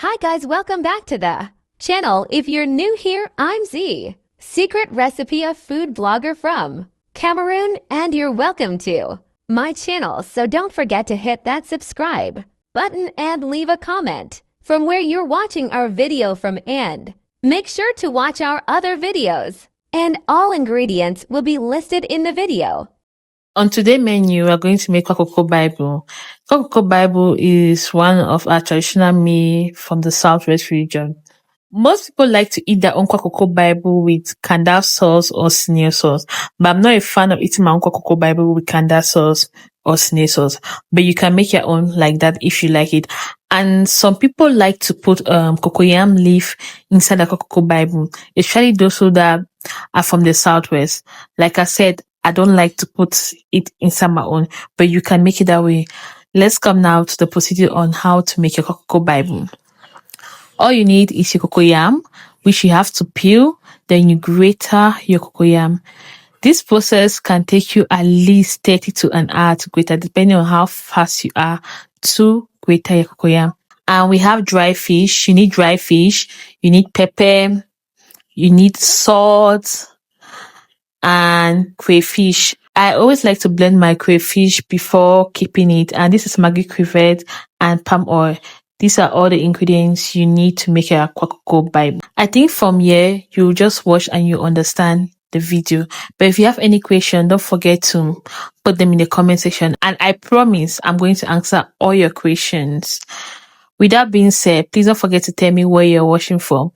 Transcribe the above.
Hi guys, welcome back to the channel. If you're new here, I'm Z, secret recipe of food blogger from Cameroon, and you're welcome to my channel. So don't forget to hit that subscribe button and leave a comment from where you're watching our video from, and make sure to watch our other videos, and all ingredients will be listed in the video. On today's menu, we are going to make Kwakoko Bible. Kwakoko Bible is one of our traditional meal from the Southwest region. Most people like to eat their own Kwakoko Bible with kanda sauce or snail sauce, but I'm not a fan of eating my own Kwakoko Bible with kanda sauce or snail sauce. But you can make your own like that if you like it. And some people like to put cocoyam leaf inside the Kwakoko Bible, especially those who that are from the Southwest. Like I said, I don't like to put it inside my own, but you can make it that way. Let's come now to the procedure on how to make your Kwakoko Bible. All you need is your cocoyam, which you have to peel, then you grate your cocoyam. This process can take you at least 30 to an hour to grate, depending on how fast you are to grate your cocoyam. And we have dry fish. You need dry fish, you need pepper, you need salt, and crayfish. I always like to blend my crayfish before keeping it, and this is Maggi crevette and palm oil. These are all the ingredients you need to make your Kwakoko Bible. I think from here, you just watch and you understand the video. But if you have any question, don't forget to put them in the comment section. And I promise I'm going to answer all your questions. With that being said, please don't forget to tell me where you're watching from.